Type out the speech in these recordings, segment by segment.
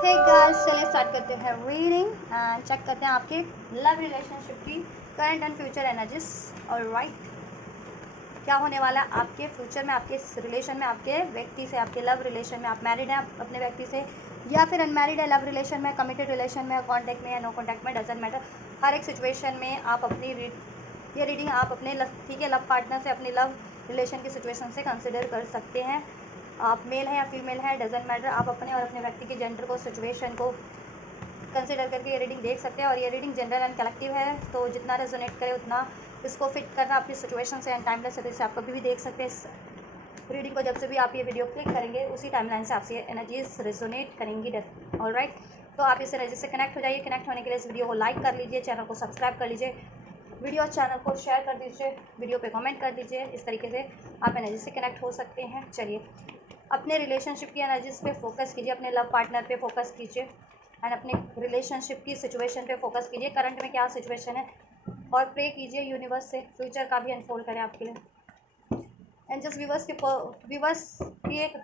Hey guys, चलिए start करते हैं रीडिंग एंड चेक करते हैं आपके लव रिलेशनशिप की करंट एंड फ्यूचर एनर्जीज। और राइट, क्या होने वाला है आपके फ्यूचर में, आपके रिलेशन में, आपके व्यक्ति से, आपके लव रिलेशन में। आप मैरिड हैं अपने व्यक्ति से या फिर अनमैरिड है, लव रिलेशन में, कमिटेड रिलेशन में, कॉन्टैक्ट में या नो कॉन्टैक्ट में, डजेंट मैटर। हर एक सिचुएशन में आप अपनी ये रीडिंग आप अपने ठीक है लव पार्टनर से, अपने लव रिलेशन की सिचुएशन से कंसिडर कर सकते हैं। आप मेल हैं या फीमेल हैं, डजेंट मैटर। आप अपने और अपने व्यक्ति के जेंडर को, सिचुएशन को कंसिडर करके ये रीडिंग देख सकते हैं। और ये रीडिंग जनरल एंड कलेक्टिव है, तो जितना रेजोनेट करे उतना इसको फिट करना आपकी सिचुएशन से एंड टाइमलेस है, तो इसे आप कभी भी देख सकते हैं। इस रीडिंग को जब से भी आप ये वीडियो क्लिक करेंगे उसी टाइमलाइन से आपसे एनर्जीज रेजोनेट करेंगी। ऑलराइट, तो आप इस एनर्जी से कनेक्ट हो जाइए। कनेक्ट होने के लिए इस वीडियो को लाइक कर लीजिए, चैनल को सब्सक्राइब कर लीजिए, वीडियो चैनल को शेयर कर दीजिए, वीडियो पे कमेंट कर दीजिए। इस तरीके से आप एनर्जी से कनेक्ट हो सकते हैं। चलिए, अपने रिलेशनशिप की एनर्जीज पे फोकस कीजिए, अपने लव पार्टनर पे फोकस कीजिए एंड अपने रिलेशनशिप की सिचुएशन पे फोकस कीजिए। करंट में क्या सिचुएशन है, और प्रे कीजिए यूनिवर्स से फ्यूचर का भी अनफोल्ड करें आपके लिए। एंड जस्ट व्यूवर्स की एक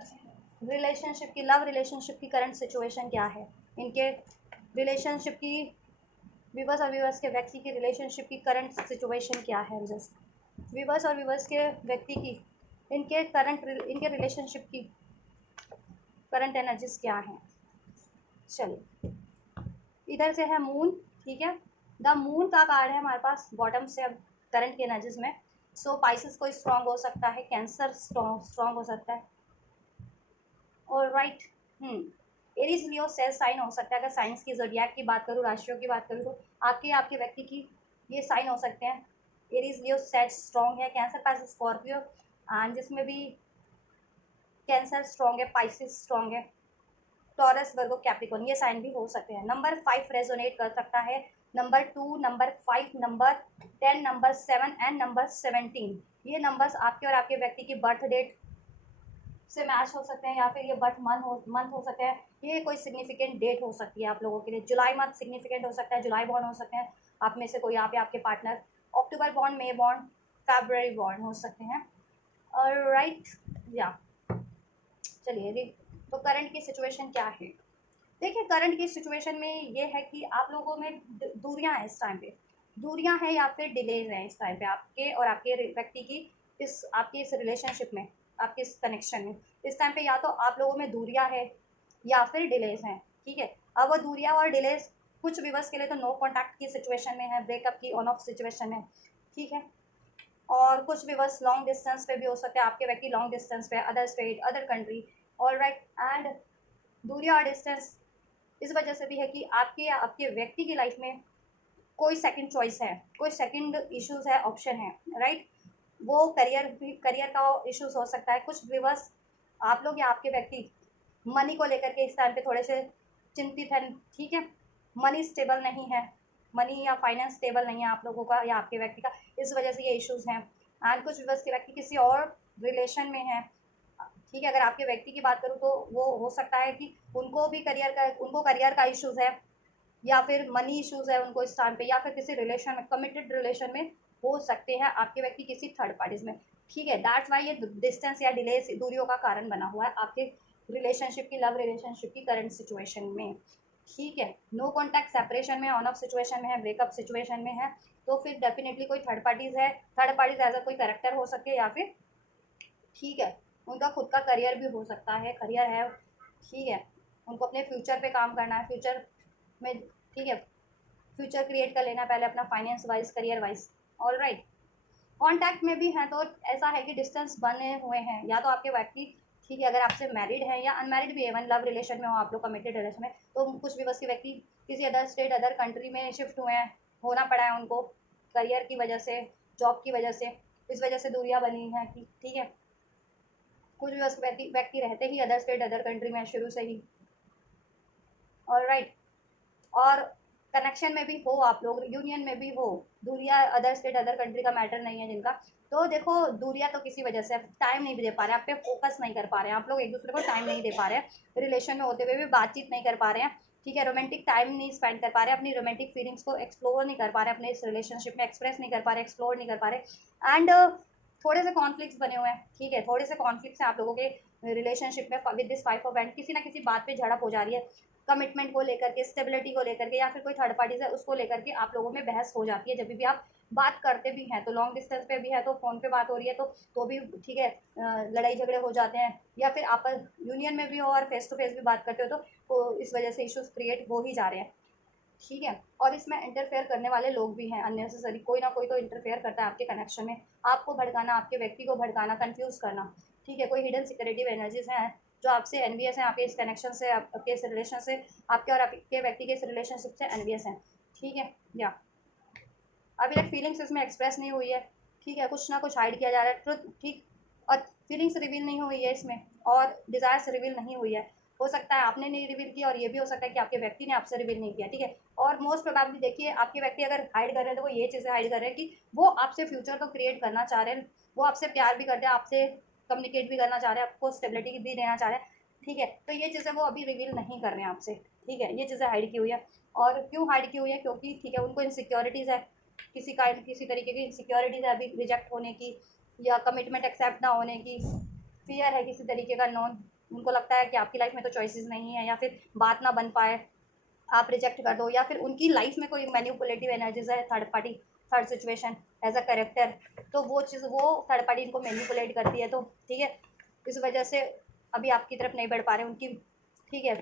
रिलेशनशिप की, लव रिलेशनशिप की करंट सिचुएशन क्या है, इनके रिलेशनशिप की, व्यूवर्स और व्यूवर्स के व्यक्ति की रिलेशनशिप की करंट सिचुएशन क्या है। जस्ट व्यूवर्स और व्यूवर्स के व्यक्ति की, इनके रिलेशनशिप की करंट एनर्जीज क्या हैं। चलिए, इधर से है मून, ठीक है। द मून का कार्ड है हमारे पास बॉटम से। अब करंट की एनर्जीज में सो पाइसिस कोई स्ट्रांग हो सकता है, कैंसर स्ट्रांग हो सकता है। और राइट, एरीज लियो सेल साइन हो सकता है। अगर साइंस की, ज़ोडिएक की बात करूँ, राशियों की बात करूँ, तो आपके व्यक्ति की ये साइन हो सकते हैं। एरीज लियो सेल स्ट्रांग है, कैंसर पाइसिस स्कॉर्पियो, जिसमें भी कैंसर स्ट्रांग है, पाइसिस स्ट्रांग है, टॉरस वर्गो कैप्रिकॉर्न, ये साइन भी हो सकते हैं। नंबर 5 रेजोनेट कर सकता है, number 2, number 5, number 10, number 7 and number 17। ये नंबर्स आपके और आपके व्यक्ति की बर्थ डेट से मैच हो सकते हैं, या फिर ये बर्थ मंथ हो सकते हैं। ये कोई सिग्निफिकेंट डेट हो सकती है आप लोगों के लिए। जुलाई मंथ सिग्निफिकेंट हो सकता है, जुलाई बॉर्न हो सकते हैं आप में से कोई, यहाँ पे आपके पार्टनर अक्टूबर बॉर्न, मई बॉर्न, फरवरी बॉर्न हो सकते हैं। और राइट, या चलिए, तो करंट की सिचुएशन क्या है। देखिए, करंट की सिचुएशन में ये है कि आप लोगों में दूरियां हैं इस टाइम पे, दूरियां हैं या फिर डिलेज हैं इस टाइम पे आपके और आपके व्यक्ति की, आपकी इस रिलेशनशिप में, आपके इस कनेक्शन में। इस टाइम पे या तो आप लोगों में दूरियां है या फिर डिलेज हैं, ठीक है। अब वो दूरियां और डिलेज कुछ व्यूअर्स के लिए तो नो कॉन्टैक्ट की सिचुएशन में है, ब्रेकअप की, ऑन ऑफ सिचुएशन है, ठीक है। और कुछ व्यूअर्स लॉन्ग डिस्टेंस पे भी हो सकते हैं, आपके व्यक्ति लॉन्ग डिस्टेंस पे, other state, other country. All right, and दूरिया और डिस्टेंस इस वजह से भी है कि आपके या आपके व्यक्ति की लाइफ में कोई सेकंड चॉइस है, कोई सेकंड इश्यूज है, ऑप्शन है, राइट। वो करियर का इश्यूज हो सकता है। कुछ व्यूअर्स, आप लोग या आपके व्यक्ति मनी को लेकर के इस टाइम पे थोड़े से चिंतित हैं, ठीक है। मनी स्टेबल नहीं है, मनी या फाइनेंस स्टेबल नहीं है आप लोगों का या आपके व्यक्ति का, इस वजह से ये इश्यूज हैं। एंड कुछ व्यूअर्स के व्यक्ति किसी और रिलेशन में है, ठीक है। अगर आपके व्यक्ति की बात करूँ तो वो हो सकता है कि उनको करियर का इश्यूज है, या फिर मनी इश्यूज है उनको इस टाइम पे, या फिर किसी रिलेशन में, कमिटेड रिलेशन में हो सकते हैं आपके व्यक्ति किसी थर्ड पार्टीज में, ठीक है। दैट्स वाई ये डिस्टेंस या डिले, दूरियों का कारण बना हुआ है आपके रिलेशनशिप की, लव रिलेशनशिप की करंट सिचुएशन में, ठीक है। नो कॉन्टैक्ट, सेपरेशन में, ऑन ऑफ सिचुएशन में है, ब्रेकअप सिचुएशन में है, तो फिर डेफिनेटली कोई थर्ड पार्टीज है। थर्ड पार्टीज एज अ कोई करेक्टर हो सकते हैं, या फिर, ठीक है, उनका खुद का करियर भी हो सकता है, करियर है, ठीक है। उनको अपने फ्यूचर पे काम करना है, फ्यूचर में, ठीक है, फ्यूचर क्रिएट कर लेना पहले अपना, finance wise, career wise. All right, contact में भी हैं तो ऐसा है कि डिस्टेंस बने हुए हैं, या तो आपके व्यक्ति, ठीक है, अगर आपसे मैरिड है या अनमैरिड भी है, वन लव रिलेशन में हो आप लोग, कमिटेड रिलेशन में, तो कुछ भी बस के व्यक्ति किसी अदर स्टेट, अदर कंट्री में शिफ्ट हुए हैं, होना पड़ा है उनको करियर की वजह से, जॉब की वजह से, इस वजह से दूरियां बनी हैं, ठीक है। कुछ भी बस व्यक्ति रहते ही अदर स्टेट, अदर कंट्री में शुरू से ही। और राइट, और कनेक्शन में भी हो आप लोग, यूनियन में भी हो, दूरिया अदर स्टेट, अदर कंट्री का मैटर नहीं है जिनका। तो देखो, दूरिया तो किसी वजह से टाइम नहीं दे पा रहे, आप पे फोकस नहीं कर पा रहे हैं, आप लोग एक दूसरे को टाइम नहीं दे पा रहे हैं, रिलेशन में होते हुए भी बातचीत नहीं कर पा रहे हैं, ठीक है। रोमांटिक टाइम नहीं स्पेंड कर पा रहे, अपनी रोमांटिक फीलिंग्स को एक्सप्लोर नहीं कर पा रहे, अपने इस रिलेशनशिप में एक्सप्रेस नहीं कर पा रहे, एक्सप्लोर नहीं कर पा रहे। एंड थोड़े से कॉन्फ्लिक्ट्स बने हुए हैं, ठीक है, थोड़े से कॉन्फ्लिक्ट्स हैं आप लोगों के रिलेशनशिप में विद दिस 5 ऑफ वैंड। किसी ना किसी बात पे झड़प हो जा रही है, कमिटमेंट को लेकर के, स्टेबिलिटी को लेकर के, या फिर कोई थर्ड पार्टी है उसको लेकर के आप लोगों में बहस हो जाती है। जब भी आप बात करते भी हैं तो लॉन्ग डिस्टेंस पे भी है तो फ़ोन पे बात हो रही है तो भी ठीक है, लड़ाई झगड़े हो जाते हैं, या फिर आप यूनियन में भी हो और फेस टू फेस भी बात करते हो तो इस वजह से इश्यूज क्रिएट हो ही जा रहे हैं। ठीक है, और इसमें इंटरफेयर करने वाले लोग भी हैं अननेसेसरी, कोई ना कोई तो इंटरफेयर करता है आपके कनेक्शन में, आपको भड़काना, आपके व्यक्ति को भड़काना, कंफ्यूज करना। ठीक है, कोई हिडन सिक्योरिटिव एनर्जीज हैं जो आपसे एनवियस हैं, आपके इस कनेक्शन से, आपके इस रिलेशन से, आपके और आपके व्यक्ति के इस रिलेशनशिप से एनवियस हैं। ठीक है, या अभी तक फीलिंग्स इसमें एक्सप्रेस नहीं हुई है। ठीक है, कुछ ना कुछ हाइड किया जा रहा है, ट्रुथ, ठीक, और फीलिंग्स रिवील नहीं हुई है इसमें, और डिज़ायर्स रिवील नहीं हुई है। हो सकता है आपने नहीं रिवील किया और ये भी हो सकता है कि आपके व्यक्ति ने आपसे रिवील नहीं किया। ठीक है, और मोस्ट प्रोबेबली देखिए आपके व्यक्ति अगर हाइड कर रहे हैं तो वो ये चीज़ें हाइड कर रहे हैं कि वो आपसे फ्यूचर तो क्रिएट करना चाह रहे हैं, वो आपसे प्यार भी करते हैं, आपसे कम्युनिकेट भी करना चाह रहे हैं, आपको स्टेबिलिटी भी देना चाह रहे हैं। ठीक है, तो ये चीज़ें वो अभी रिवील नहीं कर रहे हैं आपसे। ठीक है, ये चीज़ें हाइड की हुई है। और क्यों हाइड की हुई है? क्योंकि ठीक है, उनको इनसिक्योरिटीज़ है, किसी तरीके की इनसिक्योरिटीज़ है अभी रिजेक्ट होने की, या कमिटमेंट एक्सेप्ट ना होने की, फियर है किसी तरीके का नॉन, उनको लगता है कि आपकी लाइफ में तो चॉइसेस नहीं है, या फिर बात ना बन पाए, आप रिजेक्ट कर दो, या फिर उनकी लाइफ में कोई मैनिपुलेटिव एनर्जीज है, third party, third situation as a character, तो वो चीज़ वो थर्ड पार्टी इनको मैनिपुलेट करती है। तो ठीक है, इस वजह से अभी आपकी तरफ नहीं बढ़ पा रहे उनकी। ठीक है,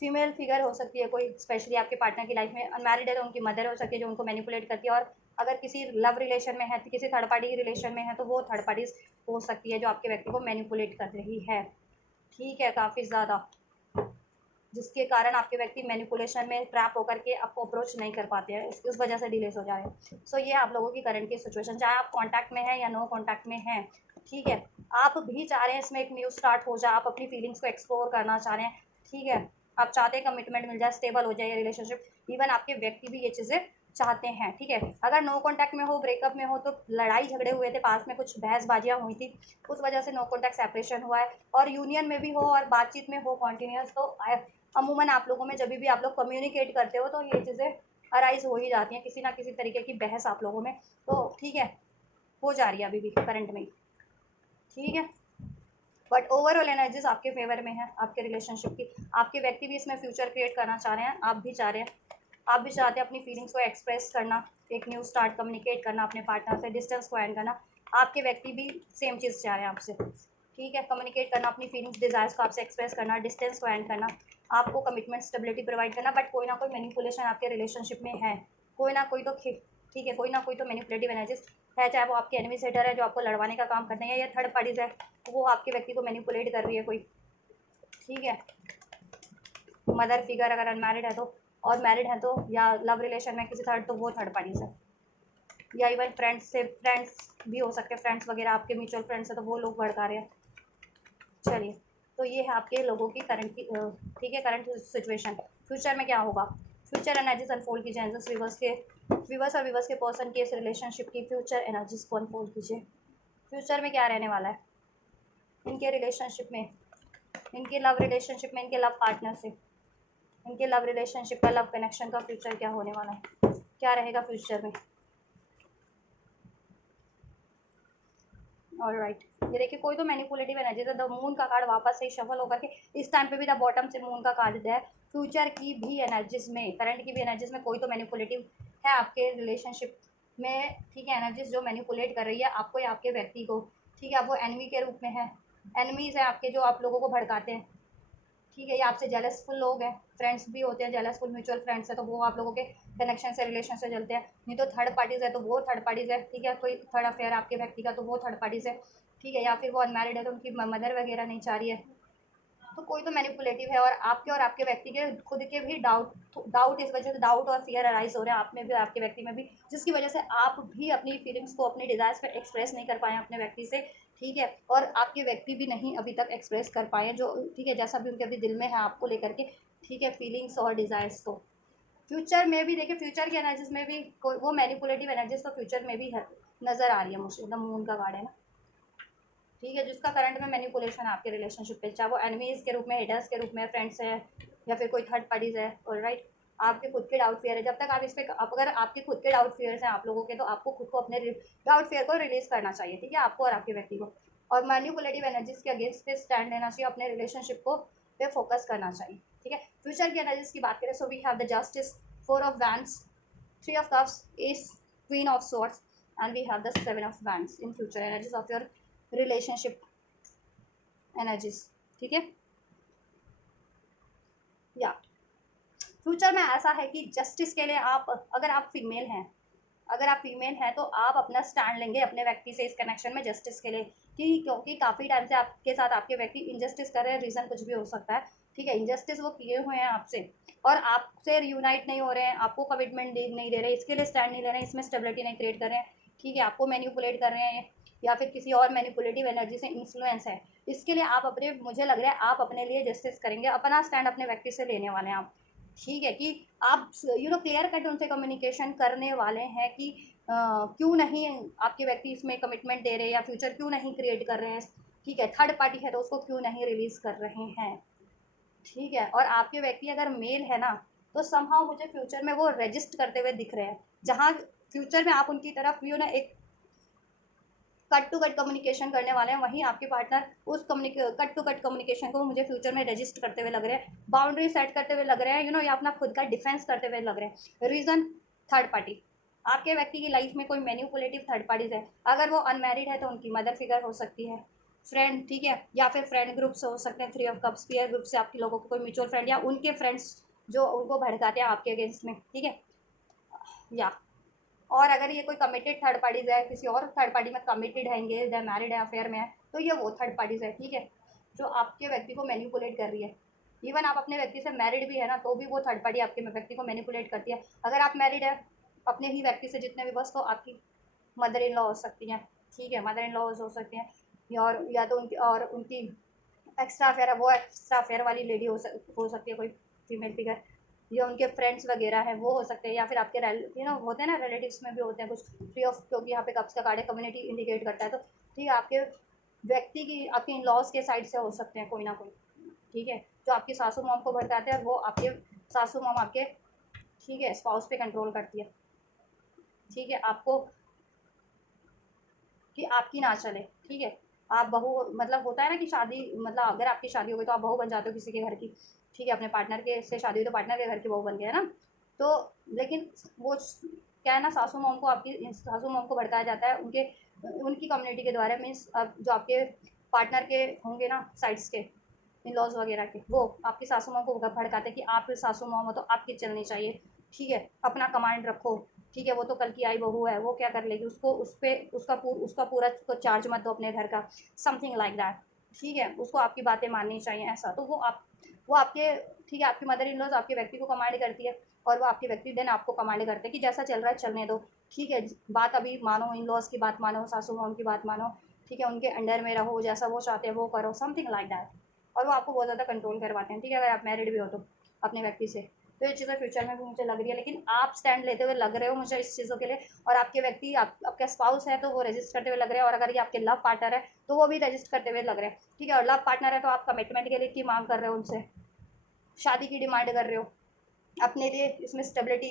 फीमेल फिगर हो सकती है कोई, स्पेशली आपके पार्टनर की लाइफ में अनमैरिड है तो उनकी मदर हो सकती है जो उनको मैनिपुलेट करती है, और अगर किसी लव रिलेशन में है, तो किसी थर्ड पार्टी रिलेशन में है, तो वो थर्ड पार्टीज हो सकती है जो आपके व्यक्ति को मैनिपुलेट कर रही है। ठीक है, काफ़ी ज़्यादा, जिसके कारण आपके व्यक्ति मैनिपुलेशन में ट्रैप होकर के आपको अप्रोच नहीं कर पाते हैं, उस वजह से डिलेस हो जा रहे हैं। सो ये आप लोगों की करंट की सिचुएशन, चाहे आप कॉन्टैक्ट में हैं या नो कॉन्टैक्ट में हैं। ठीक है, आप भी चाह रहे हैं इसमें एक न्यू स्टार्ट हो जाए, आप अपनी फीलिंग्स को एक्सप्लोर करना चाह रहे हैं। ठीक है, आप चाहते हैं कमिटमेंट मिल जाए, स्टेबल हो जाए रिलेशनशिप, इवन आपके व्यक्ति भी ये चीज़ें चाहते हैं। ठीक है, अगर नो कॉन्टैक्ट में हो, ब्रेकअप में हो, तो लड़ाई झगड़े हुए थे पास में, कुछ बहसबाजियाँ हुई थी, उस वजह से नो कॉन्टैक्ट सेपरेशन हुआ है, और यूनियन में भी हो और बातचीत में हो कॉन्टीन्यूस, तो अमूमन आप लोगों में जब भी आप लोग कम्युनिकेट करते हो तो ये चीज़ें अराइज हो ही जाती हैं, किसी ना किसी तरीके की बहस आप लोगों में, तो ठीक है, हो जा रही है अभी भी करंट में। ठीक है, बट ओवरऑल एनर्जीज आपके फेवर में है आपके रिलेशनशिप की, आपके व्यक्ति भी इसमें फ्यूचर क्रिएट करना चाह रहे हैं, आप भी चाह रहे हैं, आप भी चाहते हैं अपनी फीलिंग्स को एक्सप्रेस करना, एक न्यू स्टार्ट, कम्युनिकेट करना अपने पार्टनर से, डिस्टेंस को एंड करना, आपके व्यक्ति भी सेम चीज़ चाह रहे हैं आपसे। ठीक है, कम्युनिकेट करना, अपनी फीलिंग्स, डिज़ायर्स को आपसे एक्सप्रेस करना, डिस्टेंस को एंड करना, आपको कमिटमेंट, स्टेबिलिटी प्रोवाइड करना, बट कोई ना कोई मैनिपुलेशन आपके रिलेशनशिप में है, कोई ना कोई तो ठीक है, कोई ना कोई तो मैनिपुलेटिव एनर्जीज है, चाहे वो आपके एनिमी सेटर है जो आपको लड़वाने का काम करते हैं, या थर्ड पार्टीज है वो आपके व्यक्ति को मैनिपुलेट कर रही है कोई। ठीक है, मदर फिगर अगर अनमैरिड है तो, और मैरिड है तो, या लव रिलेशन में किसी थर्ड, तो वो थर्ड पार्टीज है, या इवन फ्रेंड्स से, फ्रेंड्स भी हो सकते हैं, फ्रेंड्स वगैरह आपके म्यूचुअल फ्रेंड्स है तो वो लोग भड़का रहे हैं। चलिए, तो ये है आपके लोगों की करंट की ठीक है, करंट सिचुएशन। फ्यूचर में क्या होगा, फ्यूचर एनर्जीज अनफोल्ड कीजिए, एंजल्स व्यूवर्स और व्यूवर्स के पर्सन के इस रिलेशनशिप की फ्यूचर एनर्जीज को अनफोल्ड कीजिए। फ्यूचर में क्या रहने वाला है इनके रिलेशनशिप में, इनके लव रिलेशनशिप में, इनके लव पार्टनर से, इनके लव रिलेशनशिप का, लव कनेक्शन का फ्यूचर क्या होने वाला है, क्या रहेगा फ्यूचर में। ऑलराइट, ये देखिए कोई तो मैनिपुलेटिव एनर्जी है, द मून का कार्ड वापस से शफल होकर के इस टाइम पे भी द बॉटम से मून का कार्ड है। फ्यूचर की भी एनर्जीज में, करंट की भी एनर्जीज में कोई तो मैनिपुलेटिव है आपके रिलेशनशिप में। ठीक है, एनर्जीज जो मैनिपुलेट कर रही है आपको या आपके व्यक्ति को। ठीक है, अब वो एनिमी के रूप में है, एनिमीज है आपके जो आप लोगों को भड़काते हैं। ठीक है, ये आपसे जेलसफुल लोग हैं, फ्रेंड्स भी होते हैं जेलसफुल, म्यूचुअल फ्रेंड्स है तो वो आप लोगों के कनेक्शन से, रिलेशन से चलते हैं, नहीं तो थर्ड पार्टीज़ है तो वो थर्ड पार्टीज़ है। ठीक है, कोई थर्ड अफेयर आपके व्यक्ति का तो वो थर्ड पार्टीज़ है। ठीक है, या फिर वो अनमैरिड है तो उनकी मदर वगैरह नहीं चाह रही है, तो कोई तो मैनिपुलेटिव है, और आपके व्यक्ति के खुद के भी डाउट इस वजह से डाउट और फियर अराइज हो रहे हैं आप में भी, आपके व्यक्ति में भी, जिसकी वजह से आप भी अपनी फीलिंग्स को, अपनी डिज़ायर्स पर एक्सप्रेस नहीं कर पाए अपने व्यक्ति से। ठीक है, और आपके व्यक्ति भी नहीं अभी तक एक्सप्रेस कर पाए जो, ठीक है, जैसा भी उनके अभी दिल में है आपको लेकर के। ठीक है, फीलिंग्स और डिज़ायर्स को फ्यूचर में भी देखिए, फ्यूचर की एनर्जीज में भी कोई वो मैनिपुलेटिव एनर्जीज तो फ्यूचर में भी है, नज़र आ रही है मुझे, एकदम मून का कार्ड है ना। ठीक है, जिसका करंट में मैनिपुलेशन है आपके रिलेशनशिप पे, चाहे वो एनिमीज के रूप में, हेटर्स के रूप में, फ्रेंड्स है, या फिर कोई थर्ड पार्टीज है। ऑलराइट, आपके खुद के डाउट फियर है, जब तक आप इस पर, अगर आपके खुद के डाउट फियर्स हैं आप लोगों के, तो आपको खुद को अपने डाउट फियर को रिलीज करना चाहिए। ठीक है, आपको और आपके व्यक्ति को, और मैनिपुलेटिव एनर्जीज के अगेंस्ट पे स्टैंड लेना चाहिए, अपने रिलेशनशिप को पे फोकस करना चाहिए, ठीक है। फ्यूचर की एनर्जीज की बात करें, so we have the justice, 4 of Wands, 3 of Cups, Ace, Queen of Swords, and we have the 7 of Wands in future energies of your relationship energies, ठीक है। या फ्यूचर में ऐसा है कि जस्टिस के लिए आप, अगर आप फीमेल हैं तो आप अपना स्टैंड लेंगे अपने व्यक्ति से इस कनेक्शन में जस्टिस के लिए, कि क्योंकि काफ़ी टाइम से आपके साथ आपके व्यक्ति इनजस्टिस कर रहे हैं, रीज़न कुछ भी हो सकता है, ठीक है। इनजस्टिस वो किए हुए हैं आपसे और आपसे रियूनाइट नहीं हो रहे हैं, आपको कमिटमेंट नहीं दे रहे, इसके लिए स्टैंड नहीं ले रहे हैं, इसमें स्टेबिलिटी नहीं क्रिएट कर रहे हैं, ठीक है। आपको मैनिपुलेट कर रहे हैं या फिर किसी और मैनिपुलेटिव एनर्जी से इन्फ्लुएंस है, इसके लिए आप अपने, मुझे लग रहा है आप अपने लिए जस्टिस करेंगे, अपना स्टैंड अपने व्यक्ति से लेने वाले हैं आप, ठीक है। कि आप क्लियर कट उनसे कम्युनिकेशन करने वाले हैं कि क्यों नहीं आपके व्यक्ति इसमें कमिटमेंट दे रहे हैं या फ्यूचर क्यों नहीं क्रिएट कर रहे हैं, ठीक है। थर्ड पार्टी है तो उसको क्यों नहीं रिलीज कर रहे हैं, ठीक है। और आपके व्यक्ति अगर मेल है ना, तो समहाउ मुझे फ्यूचर में वो रजिस्ट करते हुए दिख रहे हैं, जहाँ फ्यूचर में आप उनकी तरफ एक कट टू कट कम्युनिकेशन करने वाले हैं, वहीं आपके पार्टनर उस कट टू कट कम्युनिकेशन को मुझे फ्यूचर में रजिस्ट करते हुए लग रहे हैं, बाउंड्री सेट करते हुए लग रहे हैं, या अपना खुद का डिफेंस करते हुए लग रहे हैं। रीज़न, थर्ड पार्टी, आपके व्यक्ति की लाइफ में कोई मैनिपुलेटिव थर्ड पार्टीज है, अगर वो अनमैरिड है तो उनकी मदर फिगर हो सकती है, फ्रेंड, ठीक है, या फिर फ्रेंड ग्रुप से हो सकते हैं, 3 of Cups पीयर ग्रुप से आपके लोगों को कोई म्यूचुअल फ्रेंड या उनके फ्रेंड्स जो उनको भड़काते हैं आपके अगेंस्ट में, ठीक है। या और अगर ये कोई कमिटेड थर्ड पार्टीज है, किसी और थर्ड पार्टी में कमिटेड है, एंगेज्ड है, मैरिड है, अफेयर में है, तो ये वो थर्ड पार्टीज है, ठीक है, जो आपके व्यक्ति को मैनिपुलेट कर रही है। इवन आप अपने व्यक्ति से मैरिड भी है ना, तो भी वो थर्ड पार्टी आपके व्यक्ति को मैनिपुलेट करती है। अगर आप मैरिड है अपने ही व्यक्ति से जितने भी, बस तो आपकी मदर इन लॉ हो सकती हैं, ठीक है, मदर इन लॉज हो सकती हैं, और या तो उनकी एक्स्ट्रा अफेयर है, वो एक्स्ट्रा अफेयर वाली लेडी हो सकती है, कोई फीमेल फिगर, या उनके फ्रेंड्स वगैरह हैं वो हो सकते हैं, या फिर आपके होते हैं ना, रिलेटिव्स में भी होते हैं कुछ, फ्री ऑफ, क्योंकि यहाँ पे कप्स का कार्ड है, कम्युनिटी इंडिकेट करता है, तो ठीक है, आपके व्यक्ति की, आपके इन लॉज के साइड से हो सकते हैं कोई ना कोई, ठीक है, जो आपकी सासू मॉम को भड़काते हैं, वो आपके सासू मॉम आपके, ठीक है, स्पाउस पे कंट्रोल करती है, ठीक है, आपको कि आपकी ना चले, ठीक है। आप बहू, मतलब होता है ना कि शादी, मतलब अगर आपकी शादी हो गई तो आप बहू बन जाते हो किसी के घर की, ठीक है, अपने पार्टनर के से शादी हुई तो पार्टनर के घर की बहू बन गया है ना, तो लेकिन वो क्या है ना, सासू मॉम को, आपकी सासू मॉम को भड़काया जाता है उनकी कम्युनिटी के द्वारा, मीन्स जो आपके पार्टनर के होंगे ना साइड्स के, इन लॉज वगैरह के, वो आपकी सासू मॉम को भड़काते हैं कि आप सासू मॉम हो तो आपकी चलनी चाहिए, ठीक है, अपना कमांड रखो, ठीक है, वो तो कल की आई बहू है, वो क्या कर लेगी, उसको उस पर उसका पूरा को चार्ज मत दो अपने घर का, समथिंग लाइक दैट, ठीक है, उसको आपकी बातें माननी चाहिए, ऐसा। तो वो आपके, ठीक है, आपकी मदर इन लॉज आपके व्यक्ति को कमांड करती है, और वो आपके व्यक्ति देन आपको कमांड करते हैं कि जैसा चल रहा है चलने दो, ठीक है, बात अभी मानो, इन लॉज की बात मानो, सासू मॉम की बात मानो, ठीक है, उनके अंडर में रहो, जैसा वो चाहते हैं वो करो, समथिंग लाइक दैट, और वो आपको बहुत ज़्यादा कंट्रोल करवाते हैं, ठीक है, अगर आप मैरिड भी हो तो अपने व्यक्ति से। तो ये चीज़ें फ्यूचर में भी मुझे लग रही है, लेकिन आप स्टैंड लेते हुए लग रहे हो मुझे इस चीज़ों के लिए, और आपके व्यक्ति, आपका स्पाउस है तो वो रजिस्ट करते हुए लग रहे हैं, और अगर ये आपके लव पार्टनर है तो वो भी रजिस्ट करते हुए लग रहे हैं, ठीक है। और लव पार्टनर है तो आप कमिटमेंट के लिए की मांग कर रहे हो उनसे, शादी की डिमांड कर रहे हो, अपने लिए इसमें स्टेबिलिटी,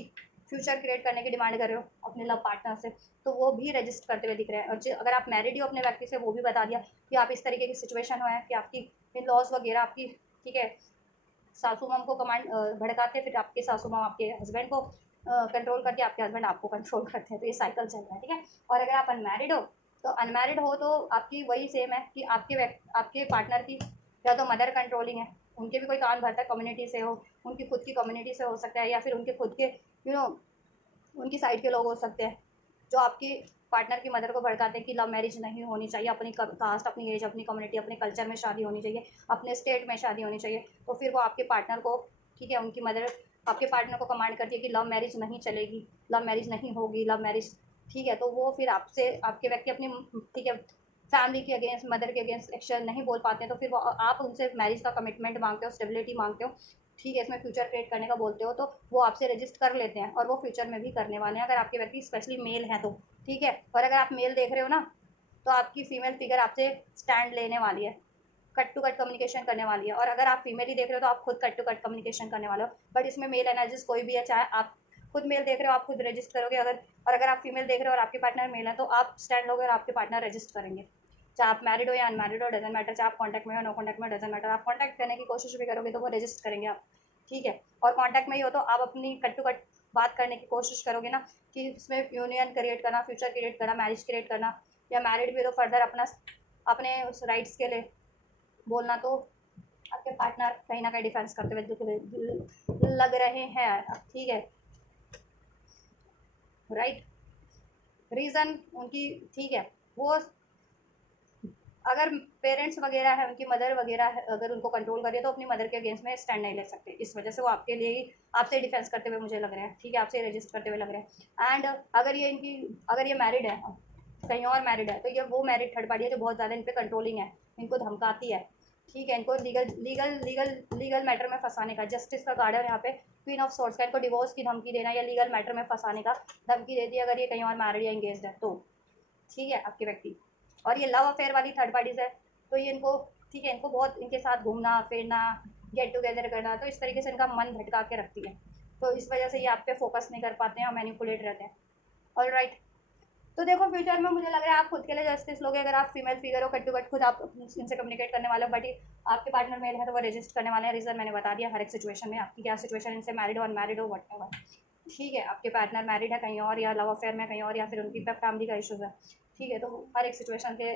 फ्यूचर क्रिएट करने की डिमांड कर रहे हो अपने लव पार्टनर से, तो वो भी रजिस्ट करते हुए दिख रहे हैं। और अगर आप मैरिड हो अपने व्यक्ति से, वो भी बता दिया कि आप इस तरीके की सिचुएशन हुआ है कि आपकी इन लॉज वगैरह आपकी, ठीक है, सासू माम को कमांड भड़काते, फिर आपके सासू माम आपके हस्बैंड को कंट्रोल करके, आपके हस्बैंड आपको कंट्रोल करते हैं, तो ये साइकिल चल रहा है, ठीक है। और अगर आप अनमैरिड हो तो आपकी वही सेम है कि आपके पार्टनर की या तो मदर कंट्रोलिंग है, उनके भी कोई कान भरता है कम्युनिटी से हो, उनकी खुद की कम्युनिटी से हो सकता है, या फिर उनके खुद के यू नो उनकी साइड के लोग हो सकते हैं, जो आपकी पार्टनर की मदर को भड़काते हैं कि लव मैरिज नहीं होनी चाहिए, अपनी कास्ट, अपनी एज, अपनी कम्युनिटी, अपने कल्चर में शादी होनी चाहिए, अपने स्टेट में शादी होनी चाहिए, तो फिर वो आपके पार्टनर को, ठीक है, उनकी मदर आपके पार्टनर को कमांड करती है कि लव मैरिज नहीं चलेगी, लव मैरिज नहीं होगी, लव मैरिज, ठीक है, तो वो फिर आपसे, आपके व्यक्ति अपनी, ठीक है, फैमिली के अगेंस्ट, मदर के अगेंस्ट एक्शन नहीं बोल पाते हैं, तो फिर वो आप उनसे मैरिज का कमिटमेंट मांगते हो, स्टेबिलिटी मांगते हो, ठीक है, इसमें फ्यूचर क्रिएट करने का बोलते हो, तो वो आपसे रजिस्ट कर लेते हैं, और वो फ्यूचर में भी करने वाले हैं, अगर आपके व्यक्ति स्पेशली मेल हैं तो, ठीक है। और अगर आप मेल देख रहे हो ना, तो आपकी फीमेल फिगर आपसे स्टैंड लेने वाली है, कट टू कट कम्युनिकेशन करने वाली है, और अगर आप फीमेल ही देख रहे हो तो आप खुद कट टू कट कम्युनिकेशन करने वाले हो, बट इसमें मेल एनर्जीज कोई भी है, चाहे आप खुद मेल देख रहे हो आप खुद रजिस्ट करोगे, और अगर आप फीमेल देख रहे हो और आपके पार्टनर मेल है तो आप स्टैंड लोगे और आपके पार्टनर रजिस्ट करेंगे, चाहे आप मैरिड हो या अनमैरिड हो, डजेंट मैटर, चाहे आप कॉन्टैक्ट में हो नो कॉन्टैक्ट में, डजेंट मैटर, आप कॉन्टैक्ट करने की कोशिश भी करोगे तो वो रजिस्ट करेंगे आप, ठीक है। और कॉन्टैक्ट में ही हो तो आप अपनी कट टू कट बात करने की कोशिश करोगे ना, कि इसमें यूनियन क्रिएट करना, फ्यूचर क्रिएट करना, मैरिज क्रिएट करना, या मैरिड भी हो तो फर्दर अपना अपने उस राइट्स के लिए बोलना, तो आपके पार्टनर कहीं ना कहीं डिफेंस करते हुए लग रहे हैं, ठीक है, राइट। रीज़न उनकी, ठीक है, वो अगर पेरेंट्स वगैरह है, उनकी मदर वगैरह है, अगर उनको कंट्रोल करिए तो अपनी मदर के अगेंस्ट में स्टैंड नहीं ले सकते, इस वजह से वो आपके लिए ही आपसे डिफेंस करते हुए मुझे लग रहे हैं, ठीक है, आपसे रजिस्ट करते हुए लग रहे हैं। एंड अगर ये मैरिड है, कहीं और मैरिड है, तो ये वो मैरिड थर्ड पार्टी है जो बहुत ज़्यादा इन पर कंट्रोलिंग है, इनको धमकाती है, ठीक है, इनको legal legal legal legal matter में फंसाने का, जस्टिस का कार्ड है यहाँ पे, क्वीन ऑफ सोर्ट्स का, इनको डिवोर्स की धमकी देना या लीगल मैटर में फंसाने का धमकी देती है, अगर ये कहीं और मैरिड या इंगेज है तो, ठीक है, आपके व्यक्ति। और ये लव अफेयर वाली थर्ड पार्टीज है, तो ये इनको, ठीक है, इनको बहुत इनके साथ घूमना फिरना, गेट टुगेदर करना, तो इस तरीके से इनका मन भटका के रखती है, तो इस वजह से ये आप पे फोकस नहीं कर पाते हैं और मैनिपुलेट रहते हैं। ऑल राइट, तो देखो फ्यूचर में मुझे लग रहा है आप खुद के लिए जस्टिस लोगे, अगर आप फीमेल फिगर हो, कट टू कट खुद आप इनसे कम्युनिकेट करने वाले हो, बट आपके पार्टनर मेल है तो वो रजिस्ट करने वाले हैं। रीज़न मैंने बता दिया, हर एक सिचुएशन में आपकी क्या सिचुएशन, इनसे मैरिड हो अनमैरिड हो वट एवर, ठीक है, आपके पार्टनर मैरिड है कहीं और, या लव अफेयर में कहीं और, या फिर उनकी फैमिली का इशूज़ है, ठीक है, तो हर एक सिचुएशन के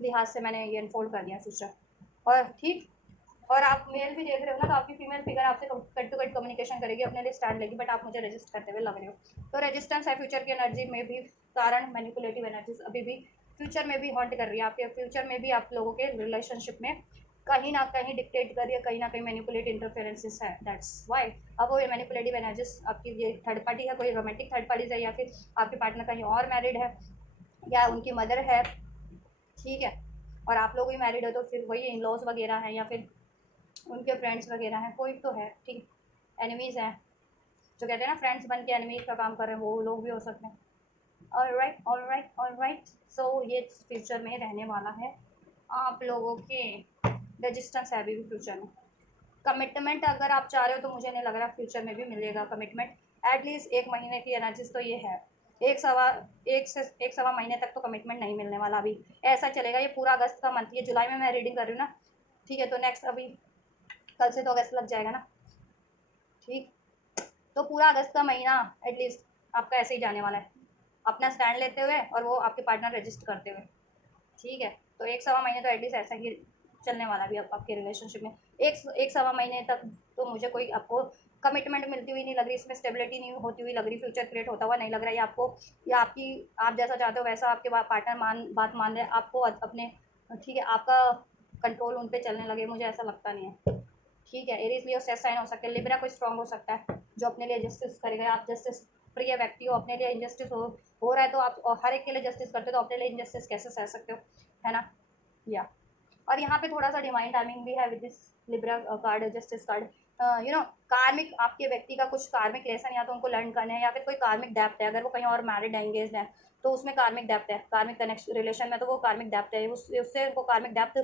लिहाज से मैंने ये अनफोल्ड कर दिया फ्यूचर। और ठीक, और आप मेल भी देख रहे हो ना, तो आपकी फीमेल फिगर आपसे कट टू कट कम्युनिकेशन करेगी, अपने लिए स्टैंड लेगी, बट आप मुझे रजिस्ट करते हुए लग रहे हो, तो रेजिस्टेंस है फ्यूचर की एनर्जी में भी, कारण मैनिपुलेटिव एनर्जीज अभी भी फ्यूचर में भी हॉन्ट कर रही है, आपके फ्यूचर में भी आप लोगों के रिलेशनशिप में कहीं ना कहीं डिक्टेट कर रही है, कहीं ना कहीं मैनिपुलेट इंटरफेरेंसेस है, दैट्स वाई। अब वो मैनिपुलेटिव एनर्जीज आपकी ये थर्ड पार्टी है, कोई रोमांटिक थर्ड पार्टीज है, या फिर आपके पार्टनर कहीं और मैरिड है, या उनकी मदर है, ठीक है, और आप लोग भी मैरिड हो तो फिर वही इन लॉज वगैरह हैं, या फिर उनके फ्रेंड्स वगैरह हैं, कोई तो है, ठीक, एनिमीज़ हैं, जो कहते हैं ना फ्रेंड्स बन के एनिमीज का काम कर रहे हैं, वो लोग भी हो सकते हैं। All right, all right, all right, so ये फ्यूचर में रहने वाला है आप लोगों के, रजिस्टेंस है अभी भी फ्यूचर में। कमिटमेंट अगर आप चाह रहे हो तो मुझे नहीं लग रहा फ्यूचर में भी मिलेगा कमिटमेंट, एटलीस्ट 1 महीने की एनर्जीज तो ये है, एक सवा महीने तक तो कमिटमेंट नहीं मिलने वाला अभी, ऐसा चलेगा ये पूरा अगस्त का मंथ, ये जुलाई में मैं रीडिंग कर रही हूँ ना, ठीक है, तो नेक्स्ट अभी कल से तो अगस्त लग जाएगा ना, ठीक, तो पूरा अगस्त का महीना एटलीस्ट आपका ऐसे ही जाने वाला है, अपना स्टैंड लेते हुए और वो आपके पार्टनर रजिस्ट करते हुए, ठीक है, तो एक सवा महीने तो एटलीस्ट ऐसा ही चलने वाला भी आपके रिलेशनशिप में, एक सवा महीने तक तो मुझे कोई आपको कमिटमेंट मिलती हुई नहीं लग रही, इसमें स्टेबिलिटी नहीं होती हुई लग रही, फ्यूचर क्रिएट होता हुआ नहीं लग रहा है, या आपको, या आपकी, आप जैसा चाहते हो वैसा आपके पार्टनर बात मान रहे, आपको अपने, ठीक है, आपका कंट्रोल उन पर चलने लगे, मुझे ऐसा लगता नहीं है, ठीक है। एरीज लियो सेस साइन हो सकते हैं, लिब्रा कोई स्ट्रॉन्ग हो सकता है जो अपने लिए जस्टिस करेगा, आप जस्टिस प्रिय व्यक्ति हो, अपने लिए इनजस्टिस हो रहा है तो आप, और हर एक के लिए जस्टिस करते हो तो अपने लिए इनजस्टिस कैसे सह सकते हो, है ना, या। और यहाँ पे थोड़ा सा डिवाइन टाइमिंग भी है with this Libra card, justice card, कार्मिक, आपके व्यक्ति का कुछ कार्मिक लेसन या तो उनको लर्न करने हैं, या फिर कोई कार्मिक डेप्थ है, अगर वो कहीं और मैरिड है, एंगेज है, तो उसमें कार्मिक डेप्थ है, कार्मिक कनेक्शन रिलेशन में, तो वो कार्मिक डेप्थ है, उससे उनको कार्मिक डेप्थ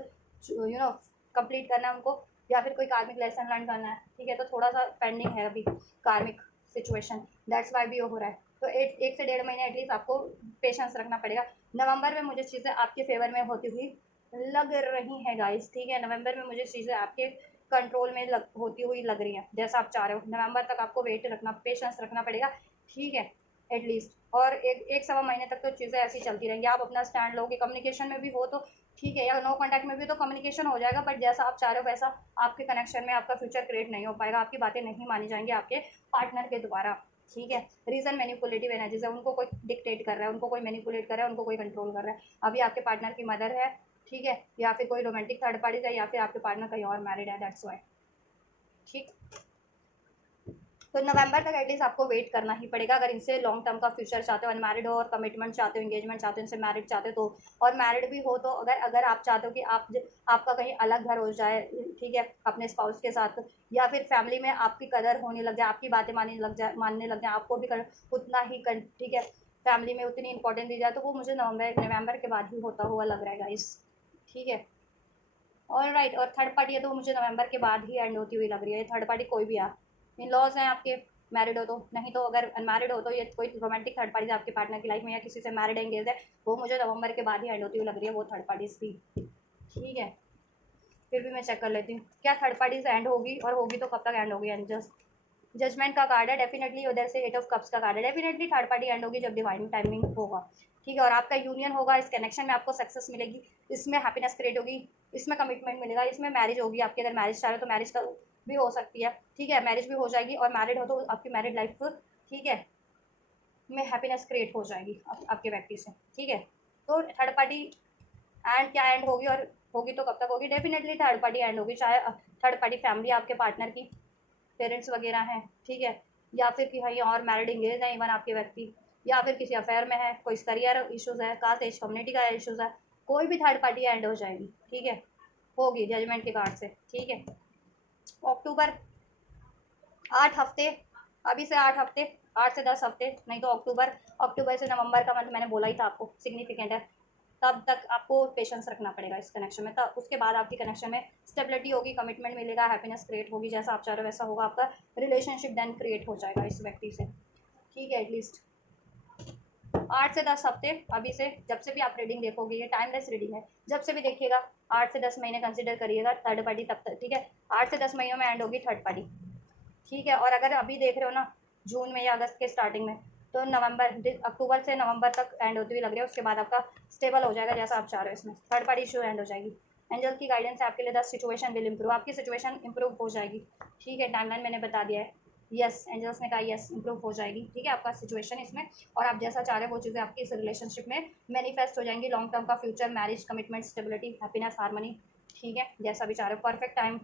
कंप्लीट करना है उनको, या फिर कोई कार्मिक लेसन लर्न करना है, ठीक है, तो थोड़ा सा पेंडिंग है अभी कार्मिक सिचुएशन, दैट्स वाई भी हो रहा है, तो 1 से 1.5 महीने एटलीस्ट आपको पेशेंस रखना पड़ेगा। नवंबर में मुझे चीज़ें आपके फेवर में होती हुई लग रही हैं गाइस, ठीक है, नवंबर में मुझे चीज़ें आपके कंट्रोल में होती हुई लग रही हैं, जैसा आप चाह रहे हो, नवंबर तक आपको वेट रखना, पेशेंस रखना पड़ेगा, ठीक है, एटलीस्ट, और एक सवा महीने तक तो चीज़ें ऐसी चलती रहेंगी, आप अपना स्टैंड लोगे, कम्युनिकेशन में भी हो तो ठीक है, या नो कॉन्टैक्ट में भी तो कम्युनिकेशन हो जाएगा, बट जैसा आप चाह रहे हो वैसा आपके कनेक्शन में आपका फ्यूचर क्रिएट नहीं हो पाएगा, आपकी बातें नहीं मानी जाएंगी आपके पार्टनर के द्वारा, ठीक है। रीज़न मैनिपुलेटिव एनर्जीज है, उनको कोई डिक्टेट कर रहा है, उनको कोई मैनिपुलेट कर रहा है, उनको कोई कंट्रोल कर रहा है, अभी आपके पार्टनर की मदर है, ठीक है, या फिर कोई रोमांटिक थर्ड पार्टीज है, या फिर आपके पार्टनर कहीं और मैरिड है, दैट्स वाई, ठीक। तो नवंबर तक एटलीस्ट आपको वेट करना ही पड़ेगा, अगर इनसे लॉन्ग टर्म का फ्यूचर चाहते हो, अनमैरिड हो और कमिटमेंट चाहते हो, एंगेजमेंट चाहते हो, इनसे मैरिड चाहते हो तो, और मैरिड भी हो तो, अगर अगर आप चाहते हो कि आपका कहीं अलग घर हो जाए, ठीक है, अपने स्पाउस के साथ, या फिर फैमिली में आपकी कदर होने लग जाए, आपकी बातें मानने लग जाए, आपको भी उतना ही ठीक है, फैमिली में उतनी इंपॉर्टेंस दी जाए, तो वो मुझे नवंबर के बाद ही होता हुआ लग रहा है गाइस, ठीक है। ऑल राइट, और थर्ड पार्टी है तो मुझे नवंबर के बाद ही एंड होती हुई लग रही है, थर्ड पार्टी कोई भी आ, इन लॉज हैं आपके, मैरिड हो तो, नहीं तो अगर अनमैरिड हो तो ये कोई रोमांटिक थर्ड पार्टीज आपके पार्टनर की लाइफ में या किसी से मैरिड एंगेज है, वो मुझे नवंबर के बाद ही एंड होती हुई लग रही है वो थर्ड पार्टीज भी। ठीक है, फिर भी मैं चेक कर लेती हूँ क्या थर्ड पार्टीज एंड होगी, और होगी तो कब तक एंड होगी। एंड जजमेंट का कार्ड है, डेफिनेटली उधर से 8 ऑफ कप्स का कार्ड है, डेफिनेटली थर्ड पार्टी एंड होगी जब डिवाइन टाइमिंग होगा। ठीक है, और आपका यूनियन होगा, इस कनेक्शन में आपको सक्सेस मिलेगी, इसमें हैप्पीनेस क्रिएट होगी, इसमें कमिटमेंट मिलेगा, इसमें मैरिज होगी आपकी। अगर मैरिज चाह रहे हो तो मैरिज का भी हो सकती है। ठीक है, मैरिज भी हो जाएगी, और मैरिड हो तो आपकी मैरिड लाइफ, ठीक है, में हैप्पीनेस क्रिएट हो जाएगी आपके व्यक्ति से। ठीक है, तो थर्ड पार्टी एंड क्या एंड होगी, और होगी तो कब तक होगी। डेफिनेटली थर्ड पार्टी एंड होगी, चाहे थर्ड पार्टी फैमिली आपके पार्टनर की, पेरेंट्स वगैरह हैं, ठीक है, या फिर कि कहीं और मैरिड इंगेज है इवन आपके व्यक्ति, या फिर किसी अफेयर में है, कोई करियर इश्यूज है, कास्ट एज कम्युनिटी का इश्यूज है, कोई भी थर्ड पार्टी एंड हो जाएगी। ठीक है, होगी जजमेंट के कार्ड से। ठीक है, अक्टूबर 8 हफ्ते, अभी से 8 हफ्ते, 8 से 10 हफ्ते, नहीं तो अक्टूबर से नवंबर का मंथ मैंने बोला ही था आपको सिग्निफिकेंट है। तब तक आपको पेशेंस रखना पड़ेगा इस कनेक्शन में, तब उसके बाद आपकी कनेक्शन में स्टेबिलिटी होगी, कमिटमेंट मिलेगा, हैप्पीनेस क्रिएट होगी, जैसा आप चाह रहे हो वैसा होगा आपका रिलेशनशिप, देन क्रिएट हो जाएगा इस व्यक्ति से। ठीक है, एटलीस्ट 8 से 10 हफ्ते अभी से, जब से भी आप रीडिंग देखोगे, ये टाइमलेस रीडिंग है, जब से भी देखिएगा 8 से 10 महीने कंसिडर करिएगा थर्ड पार्टी तब तक। ठीक है, 8 से 10 महीनों में एंड होगी थर्ड पार्टी। ठीक है, और अगर अभी देख रहे हो ना जून में या अगस्त के स्टार्टिंग में, तो अक्टूबर से नवंबर तक एंड होती हुई लग रही है, उसके बाद आपका स्टेबल हो जाएगा जैसा आप चाह रहे हो, इसमें थर्ड पार्टी इशू एंड हो जाएगी। एंजल की गाइडेंस है आपके लिए, 10 सिचुएशन विल इम्प्रूव, आपकी सिचुएशन इंप्रूव हो जाएगी। ठीक है, टाइमलाइन मैंने बता दिया है, यस एंजल्स ने कहा यस इंप्रूव हो जाएगी। ठीक है, आपका सिचुएशन इसमें, और आप जैसा चाह रहे हो वो चीज़ें आपकी इस रिलेशनशिप में मैनिफेस्ट हो जाएंगी। लॉन्ग टर्म का future, marriage, commitment, stability, happiness, harmony. ठीक है, जैसा भी चाह रहे हो, परफेक्ट टाइम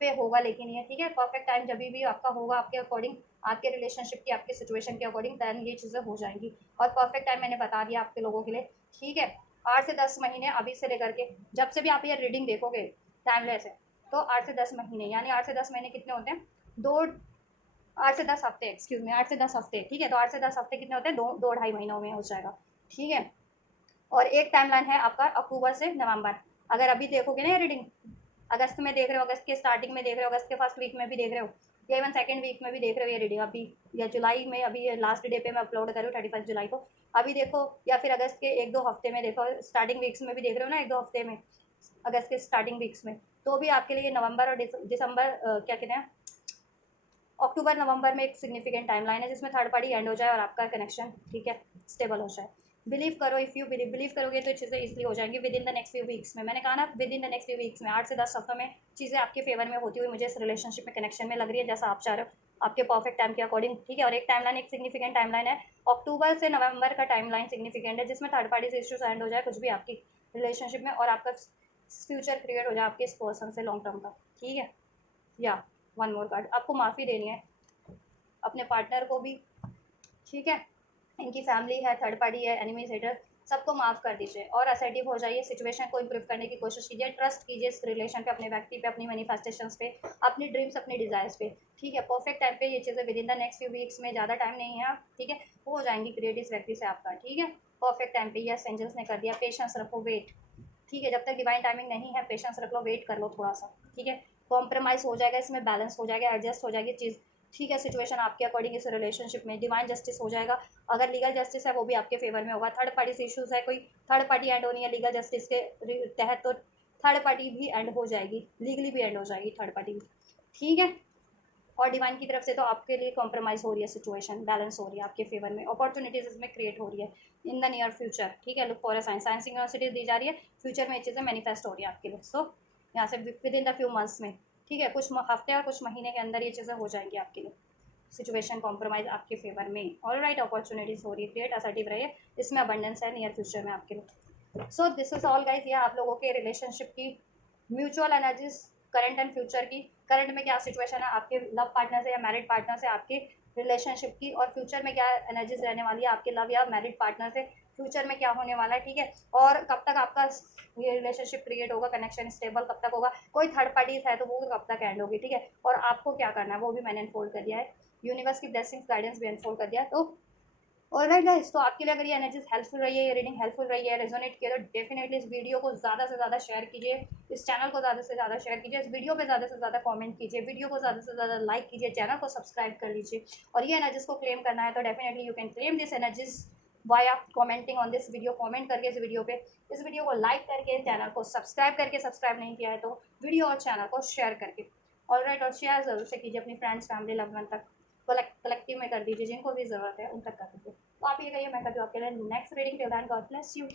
पे होगा लेकिन ये। ठीक है, परफेक्ट टाइम जब भी आपका होगा आपके अकॉर्डिंग, आपके रिलेशनशिप की, आपके सिचुएशन के अकॉर्डिंग, दैन ये चीज़ें हो जाएंगी। और परफेक्ट टाइम मैंने बता दिया आपके लोगों के लिए। ठीक है, 8 से 10 महीने अभी से लेकर के जब से भी आप ये रीडिंग देखोगे टाइमलेस है, तो 8 से 10 महीने, यानी 8 से 10 महीने कितने होते हैं, दो, 8 से 10 हफ्ते, एक्सक्यूज मी, 8 से 10 हफ्ते। ठीक है, तो 8 से 10 हफ्ते कितने होते हैं, दो 2-2.5 महीनों में हो जाएगा। ठीक है, और एक टाइमलाइन है आपका अक्टूबर से नवंबर। अगर अभी देखोगे ना ये रीडिंग, अगस्त में देख रहे हो, अगस्त के स्टार्टिंग में देख रहे हो, अगस्त के फर्स्ट वीक में भी देख रहे हो, या इवन सेकंड वीक में भी देख रहे हो ये रीडिंग अभी, या जुलाई में, अभी ये लास्ट डे पे मैं अपलोड करूँ 31 जुलाई को, अभी देखो, या फिर अगस्त के 1-2 हफ्ते में देखो, स्टार्टिंग वीक्स में भी देख रहे हो ना 1-2 हफ्ते में, अगस्त के स्टार्टिंग वीक्स में, तो भी आपके लिए नवंबर और दिसंबर, क्या कहते हैं, अक्टूबर नवंबर में एक सिग्निफिकेंट टाइमलाइन है जिसमें थर्ड पार्टी एंड हो जाए और आपका कनेक्शन, ठीक है, स्टेबल हो जाए। बिलीव करो, इफ़ यू बिलीव करोगे तो चीज़ें इसलिए हो जाएंगी with in the next few weeks में। मैंने कहा ना with in the next few weeks में, 8 से 10 हफ्तों में चीज़ें आपके फेवर में होती हुई मुझे इस रिलेशनशिप में कनेक्शन में लग रही है, जैसा आप चाह रहे हो आपके परफेक्ट टाइम के अकॉर्डिंग। ठीक है, और एक टाइमलाइन, एक सिग्निफिकेंट टाइमलाइन है अक्टूबर से नवंबर का टाइमलाइन सिग्निफिकेंट है, जिसमें थर्ड पार्टी से इश्यूज एंड हो जाए कुछ भी आपकी रिलेशनशिप में, और आपका फ्यूचर क्रिएट हो जाए आपके इस पर्सन से लॉन्ग टर्म का। ठीक है, या वन मोर कार्ड, आपको माफ़ी देनी है अपने पार्टनर को भी। ठीक है, इनकी फैमिली है, थर्ड पार्टी है, एनिमीज, हेटर, सबको माफ़ कर दीजिए और असर्टिव हो जाइए, सिचुएशन को इम्प्रूव करने की कोशिश कीजिए, ट्रस्ट कीजिए इस रिलेशन पे, अपने व्यक्ति पे, अपनी मैनिफेस्टेशंस पे, अपनी ड्रीम्स, अपनी डिजायर्स पे। ठीक है, परफेक्ट टाइम पे ये चीज़ें with in the next few weeks में, ज़्यादा टाइम नहीं है, ठीक है, हो जाएंगी क्रिएट इस व्यक्ति से आपका। ठीक है, परफेक्ट टाइम पे, यस एंजल्स ने कर दिया, पेशेंस रखो, वेट। ठीक है, जब तक डिवाइन टाइमिंग नहीं है पेशेंस रख लो, वेट कर लो थोड़ा सा। ठीक है, कॉम्प्रोमाइज़ हो जाएगा इसमें, बैलेंस हो जाएगा, एडजस्ट हो जाएगी चीज़। ठीक है, सिचुएशन आपके अकॉर्डिंग इस रिलेशनशिप में डिवाइन जस्टिस हो जाएगा। अगर लीगल जस्टिस है वो भी आपके फेवर में होगा। थर्ड पार्टी से इशूज़ है, कोई थर्ड पार्टी एंड होनी है लीगल जस्टिस के तहत, तो थर्ड पार्टी भी एंड हो जाएगी, लीगली भी एंड हो जाएगी थर्ड पार्टी भी। ठीक है, और डिवाइन की तरफ से तो आपके लिए कॉम्प्रोमाइज़ हो रही है, सिचुएशन बैलेंस हो रही है आपके फेवर में, अपॉर्चुनिटीज इसमें क्रिएट हो रही है इन द नियर फ्यूचर। ठीक है, look for a sign, signs synchronicities दी जा रही है, फ्यूचर में ये चीज़ें मैनिफेस्ट हो रही है आपके लिए। सो यहाँ से with in the few months में, ठीक है, कुछ हफ्ते और कुछ महीने के अंदर ये चीज़ें हो जाएंगी आपके लिए, सिचुएशन कॉम्प्रोमाइज़ आपके फेवर में। ऑल राइट, अपॉर्चुनिटीज़ हो रही है क्रिएट, असर्टिव रहिए, इसमें अबंडेंस है नियर फ्यूचर में आपके लिए। So this is all guys, ये आप लोगों के रिलेशनशिप की mutual energies, current and future की। करंट में क्या सिचुएशन है आपके लव पार्टनर से या मैरिड पार्टनर से आपके रिलेशनशिप की, और फ्यूचर में क्या एनर्जीज रहने वाली है आपके लव या मैरिड पार्टनर से, फ्यूचर में क्या होने वाला है। ठीक है, और कब तक आपका ये रिलेशनशिप क्रिएट होगा, कनेक्शन स्टेबल कब तक होगा, कोई थर्ड पार्टी है तो वो कब तक एंड होगी। ठीक है, और आपको क्या करना है वो भी मैंने अनफोल्ड कर दिया है, यूनिवर्स की ब्लेसिंग्स, गाइडेंस भी अनफोल्ड कर दिया। तो ऑलराइट गाइस, तो आपके लिए अगर ये एनर्जीज हेल्पफुल रही है, ये रीडिंग हेल्पफुल रही है, रेजोनेट किया, तो डेफिनेटली इस वीडियो को ज़्यादा से ज़्यादा शेयर कीजिए, इस चैनल को ज़्यादा से ज़्यादा शेयर कीजिए, इस वीडियो पे ज़्यादा से ज़्यादा कमेंट कीजिए, वीडियो को ज़्यादा से ज़्यादा लाइक कीजिए, चैनल को सब्सक्राइब कर लीजिए। और ये एनर्जीज को क्लेम करना है तो definitely you can claim this energies via commenting on this video, comment करके इस वीडियो पे, इस वीडियो को लाइक करके, चैनल को सब्सक्राइब करके, सब्सक्राइब नहीं किया है तो वीडियो और चैनल को शेयर करके, ऑलराइट, और शेयर ज़रूर से कीजिए अपनी फ्रेंड्स, फैमिली, लव वन तक, कलेक्टिव में कर दीजिए, जिनको भी ज़रूरत है उन तक कर दीजिए। तो आप ये कहिए, मैं करती हूँ आपके लिए next reading. Till then God bless you.